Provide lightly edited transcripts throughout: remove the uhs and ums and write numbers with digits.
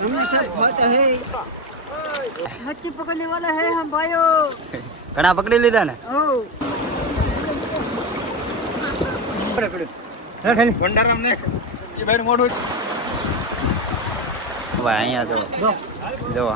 हमने सब खाता है मच्छी पकड़ने वाला है हम भाइयों घना पकड़ी लीधा ने ओ ભંડારામ ને એ ભાઈ મોઢું ભાઈ અહીંયા જો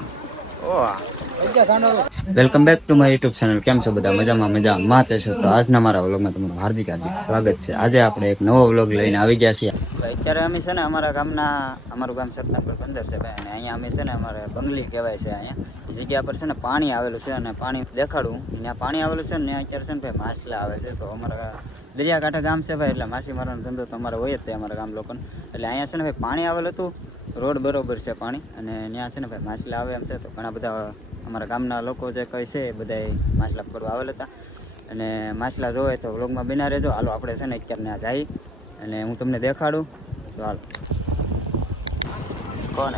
welcome back to my YouTube channel. કેમ છો બધા? મજામાં માતે છે. તો આજના મારા વ્લોગમાં તમારું હાર્દિક સ્વાગત છે. આજે આપણે એક નવો વ્લોગ લઈને આવી ગયા છીએ. અત્યારે અમે છે ને અમારા ગામના, અમારું ગામ સતનાપુર 15 છે ભાઈ, અને અહીંયા અમે છે ને અમારે બંગલી કહેવાય છે. અહીંયા એ જગ્યા પર છે ને પાણી આવેલું છે, અને પાણી દેખાડું ત્યાં પાણી આવેલું છે ને અત્યારે છે ને ભાઈ માછલા આવે છે. તો અમારા દરિયાકાંઠે ગામ છે ભાઈ, એટલે માછી મારવાનો ધંધો તો અમારે હોય જ તે અમારા ગામ લોકોને. એટલે અહીંયા છે ને ભાઈ પાણી આવેલું હતું, રોડ બરોબર છે પાણી, અને ત્યાં છે ને ભાઈ માછલા આવે એમ છે. તો ઘણા બધા અમારા ગામના લોકો જે કહે છે એ બધા માછલા પકડવા આવેલા હતા, અને માછલા જોવે તો વ્લોગમાં બિના રહેજો. હાલો આપણે છે ને અત્યારે ત્યાં જઈ અને હું તમને દેખાડું. તો હાલો. કોણ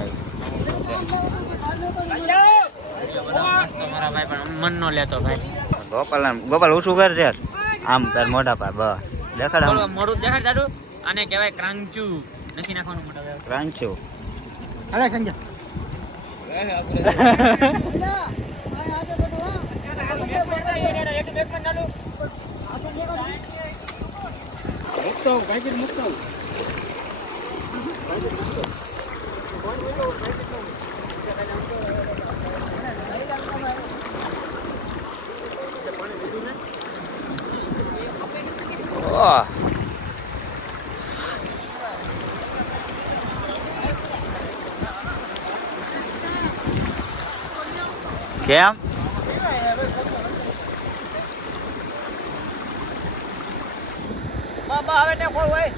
મન નો લેતો ભાઈ. ગોપાલ ઓછું કર છે આમ તાર મોઢા પા બસ દેખાડ, મોઢું દેખાડ દાદુ. આને કહેવાય ક્રાંચુ. નથી નાખવાનું મોઢા ક્રાંચુ. હાલે સંજય કેમ બાબા હવે ને કોઈ હોય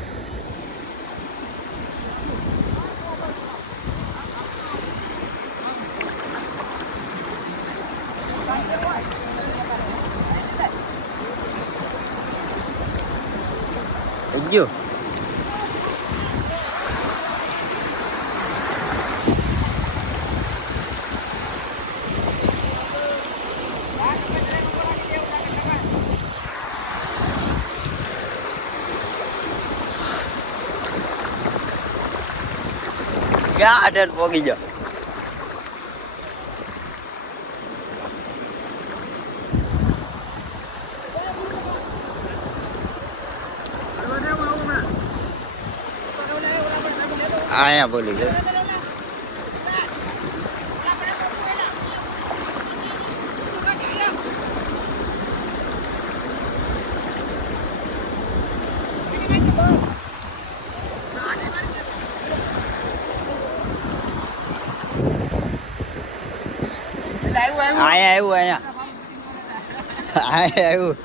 ગયો. ક્યાં અટેર પોગી જાવ. આયા બોલી છે. અહીંયા આવ્યું.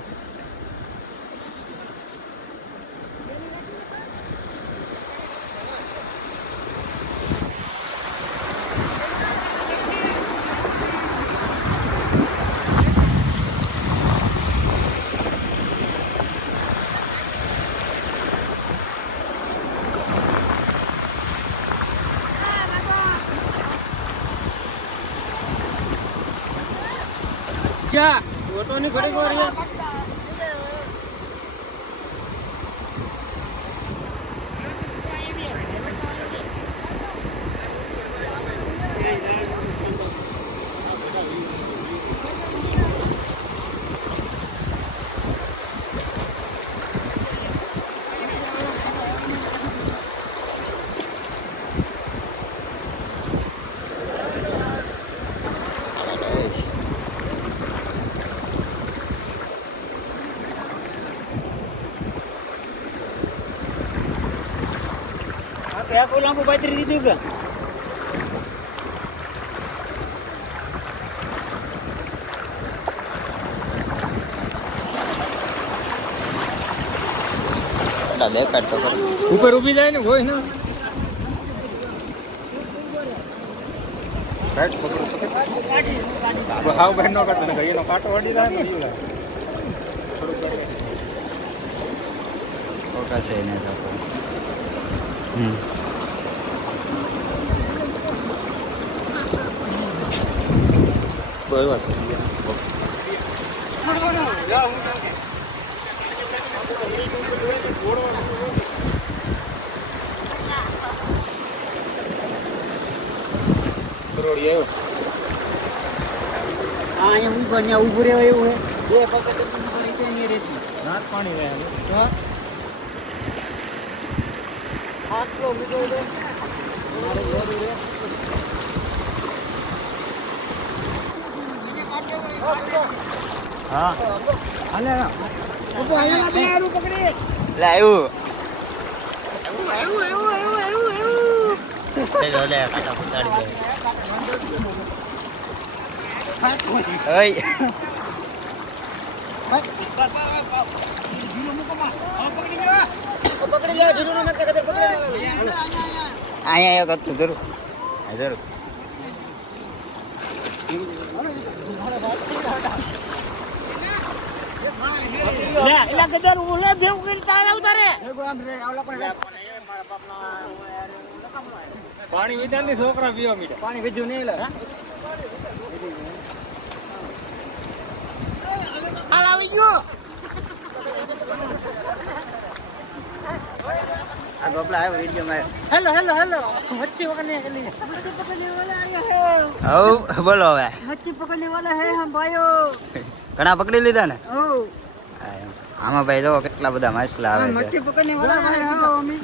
क्या फोटो नहीं खड़ी हो रही है क्या कोला को बातरी दी दूगा દેખાડ તો ઉપર ઊભી જાય ને હોય ને સાઈડ પકડો હાવ બહેન નો કાટો ને એનો કાંટો અડી જાય ને ઈ ઓકા છે ને તો કોઈ વાત રોડી આવ્યો હા અહીંયા ઊભો ત્યાં ઊભું રહેવાય એવું હે બે પકડ નહીં રહેતી રાત પાણી રહે હા આટલો મૂકો દે મારે જરૂર હે હા હાલે ઉભો અહીંયા બે આરું પકડી લે આવ્યું લે કાટા ફૂટાડી દે ઓય પકડી લે જીરું નો નકે કદર પકડી અહીંયા એક હતું જરૂર જરૂર લે એલા કદર ઓલે ભેગું કરી તારા ઉતારે પાણી વિધાન છોકરા પીવા મીઠા પાણી વેજ્યું નહીં લે હાલ આવી ગયો આ ગોપલા આવ્યો વિડીયો માં હેલો હેલો હેલો મચ્છી પકડને ચલી મચ્છી પકડને વાલા આયા હે હવ બોલો હવે મચ્છી પકડને વાલા હે હમ ભાઈઓ ઘણા પકડી લીધા ને ઓ આમાં ભાઈ જો કેટલા બધા માછલા આવે છે મચ્છી પકડને વાલા ભાઈ હો અમી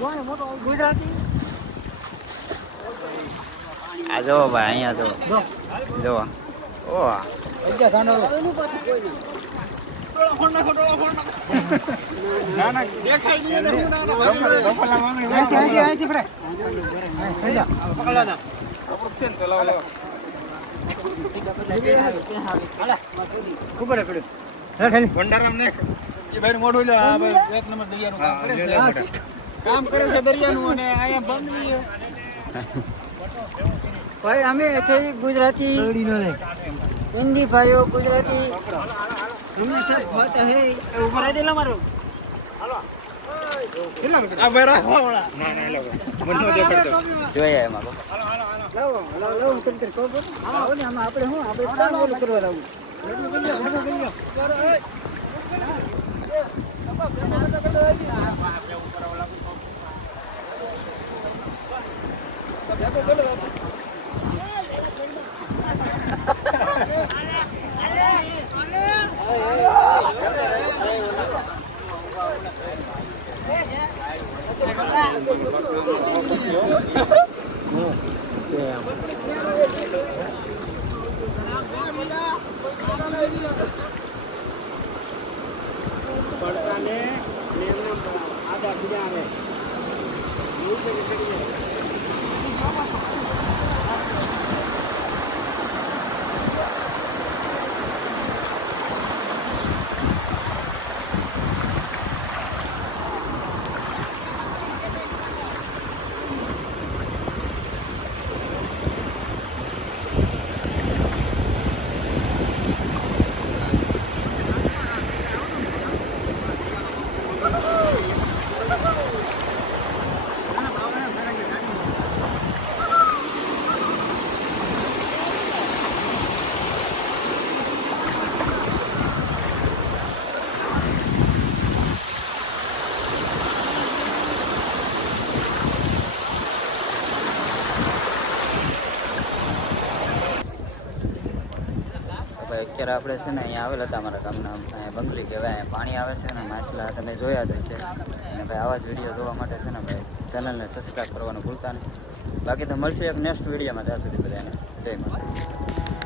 ગુજરાતી આ જો ભાઈ અહીંયા જો ઓ અજ્જા સાનો એનું પાછું કોઈ નહીં ના ના દેખાય નહીં ને હું ના મામી આઈ ફરે પકડલા ના ઓપ્શન તો લાવ લાવ ખબર પડ્યું ભંડારામ ને એ ભાઈ મોઢું લે આ એક નંબર દરિયાનું કામ કરે છે કામ કરે છે દરિયાનું અને અહીંયા બંગડી ભાઈ અમે થઈ ગુજરાતી હિન્દી ભાઈઓ ગુજરાતી હમને सब बात है ऊपर आ देला मारो આ ભાઈ રાખવા વાળા ના ના લો મનનો દેખાડતો જોઈએ એમાં લાવો લાવો લાવો કરી કરી કહો આવો ને આમાં આપણે હું આપણે કામ ઓલું કરવા લાવું પડતા ને આડા બીજા આવે અત્યારે આપણે છે ને અહીંયા આવેલા હતા અમારા ગામના અહીંયા બંગલી કહેવાય અહીંયા પાણી આવે છે ને માછલા તમે જોયા જ હશે અને ભાઈ આવા જ વિડીયો જોવા માટે છે ને ભાઈ ચેનલને સબસ્ક્રાઈબ કરવાનું ભૂલતા નહીં બાકી તો મળશે એક નેક્સ્ટ વિડીયોમાં ત્યાં સુધી બધાને જય માતા